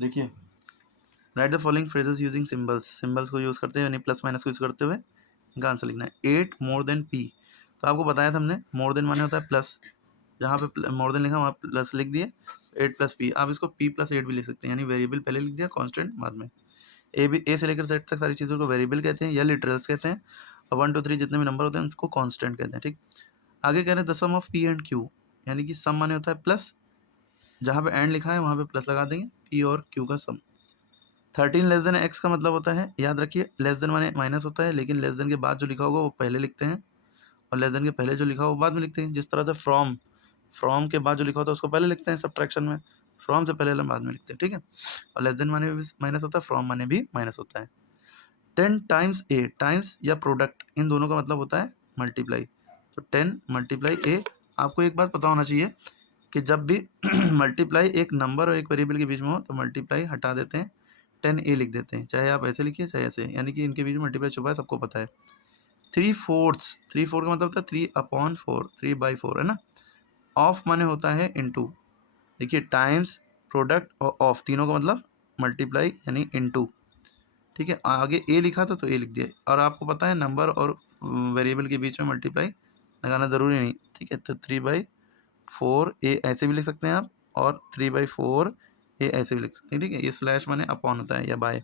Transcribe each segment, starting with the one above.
देखिए, right the following phrases using symbols, symbols को use करते हैं यानी प्लस माइनस को यूज़ करते हुए इनका आंसर लिखना है। 8 मोर देन पी, तो आपको बताया था हमने मोर देन माने होता है प्लस, जहाँ पे मोर देन लिखा वहाँ प्लस लिख दिए, 8 प्लस पी। आप इसको पी प्लस 8 भी लिख सकते हैं, यानी वेरिएबल पहले लिख दिया, कॉन्स्टेंट बाद में। ए से लेकर जेड तक सारी चीज़ों को वेरिएबल कहते हैं या लिटरल्स कहते हैं, और 1 2 3 जितने भी नंबर होते हैं उसको कॉन्स्टेंट कहते हैं। ठीक, आगे कह रहे हैं the sum of P and Q, यानी कि सम माने होता है प्लस, जहाँ पे एंड लिखा है वहाँ पे प्लस लगा देंगे, पी और क्यू का सम। 13 लेस देन एक्स का मतलब होता है, याद रखिए लेस देन माने माइनस होता है, लेकिन लेस देन के बाद जो लिखा होगा वो पहले लिखते हैं, और लेस देन के पहले जो लिखा हो वो बाद में लिखते हैं। जिस तरह से फ्रॉम के बाद जो लिखा होता है उसको पहले लिखते हैं सब्ट्रैक्शन में, फ्रॉम से पहले बाद में लिखते हैं। ठीक है, और लेस देन माने भी माइनस होता है, फ्रॉम माने भी माइनस होता है। 10 टाइम्स ए, टाइम्स या प्रोडक्ट इन दोनों का मतलब होता है मल्टीप्लाई, तो 10 मल्टीप्लाई ए। आपको एक बात पता होना चाहिए कि जब भी मल्टीप्लाई एक नंबर और एक वेरिएबल के बीच में हो तो मल्टीप्लाई हटा देते हैं, 10 ए लिख देते हैं, चाहे आप ऐसे लिखिए चाहे ऐसे, यानी कि इनके बीच में मल्टीप्लाई छुपा है, सबको पता है। 3/4 का मतलब होता है 3/4, 3/4 है ना। ऑफ माने होता है इनटू, देखिए टाइम्स, प्रोडक्ट और ऑफ तीनों का मतलब मल्टीप्लाई यानी इनटू। ठीक है, आगे ए लिखा था तो ए लिख दिया, और आपको पता है नंबर और वेरिएबल के बीच में मल्टीप्लाई लगाना ज़रूरी नहीं। ठीक है, तो 3/4 ए ऐसे भी लिख सकते हैं आप, और 3/4 ए ऐसे भी लिख सकते हैं। ठीक है, ये स्लैश माने अपॉन होता है या by.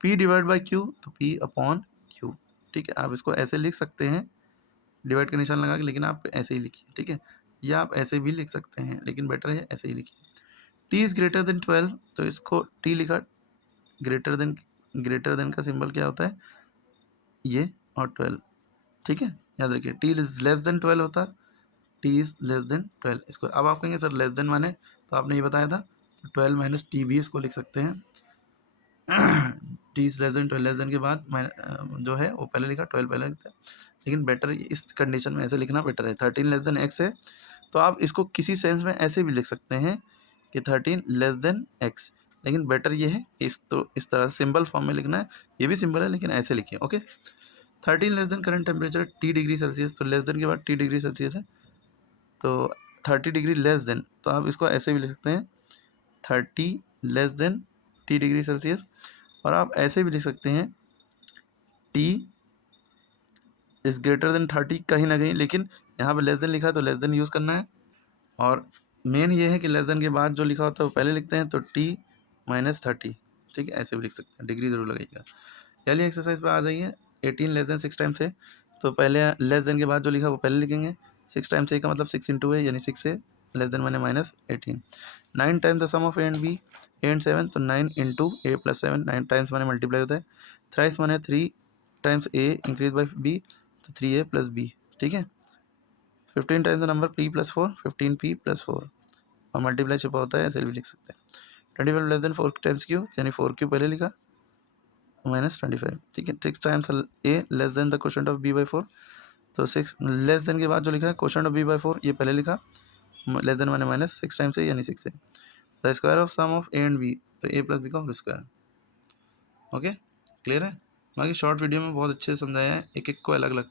P divide by Q, तो पी अपॉन क्यू। ठीक है, आप इसको ऐसे लिख सकते हैं डिवाइड का निशान लगा के, लेकिन आप ऐसे ही लिखिए। ठीक है, या आप ऐसे भी लिख सकते हैं, लेकिन बेटर है ऐसे ही लिखिए। टी इज़ ग्रेटर देन 12, तो इसको टी लिखा, ग्रेटर देन का सिंबल क्या होता है, ये और 12। ठीक है, याद रखिए टी इज लेस देन 12 होता है, टी इज लेस देन 12। इसको अब आप कहेंगे सर लेस देन माने, तो आपने ये बताया था, तो 12 माइनस टी भी इसको लिख सकते हैं। T is less than 12, less than के बाद जो है वो पहले लिखा, 12 पहले लिखता है, लेकिन बेटर इस कंडीशन में ऐसे लिखना बेटर है। 13 लेस देन एक्स है, तो आप इसको किसी सेंस में ऐसे भी लिख सकते हैं कि 13 लेस देन एक्स, लेकिन बेटर ये है इस तरह सिंबल फॉर्म में लिखना है। ये भी सिंबल है लेकिन ऐसे लिखिए। Okay, 13 less than current temperature T degree Celsius, तो लेस देन के बाद टी डिग्री सेल्सियस है, तो 30 डिग्री लेस देन, तो आप इसको ऐसे भी लिख सकते हैं 30 less than T degree Celsius, और आप ऐसे भी लिख सकते हैं टी इज़ ग्रेटर देन 30 कहीं ना कहीं, लेकिन यहाँ पे लेस देन लिखा है तो लेस देन यूज़ करना है, और मेन ये है कि लेस देन के बाद जो लिखा होता है वो पहले लिखते हैं, तो टी माइनस 30। ठीक है, ऐसे भी लिख सकते हैं, डिग्री जरूर लगाइएगा। चलिए एक्सरसाइज पे आ जाइए। 18 लेस देन 6 टाइम्स है, तो पहले लेस देन के बाद जो लिखा वो पहले लिखेंगे। 6 टाइम्स ए का मतलब 6 इंटू है, यानी 6 है, लेस देन माने minus 18। 9 times the sum of A and B, A and 7, तो 9 इंटू ए प्लस 7, 9 टाइम्स माने मल्टीप्लाई होता है। थ्राइस माने 3 times A increase by B, तो 3a प्लस बी। ठीक है, 15 times the number p plus 4, 15p plus 4, और multiply छुपा होता है, ऐसे भी लिख सकते हैं। 25 लेस देन 4 टाइम्स क्यू, यानी 4q पहले लिखा, माइनस 25। ठीक है, 6 times A less than the quotient of b/4, तो 6 लेस देन के बाद जो लिखा है क्वोशंट ऑफ b/4 ये पहले लिखा, लेस देन माने माइनस 6 टाइम्स ए यानी 6 है। The square of sum of A and B, तो a प्लस बी का होल स्क्वायर। ओके, क्लियर है। बाकी शॉर्ट वीडियो में बहुत अच्छे से समझाया है, एक एक को अलग अलग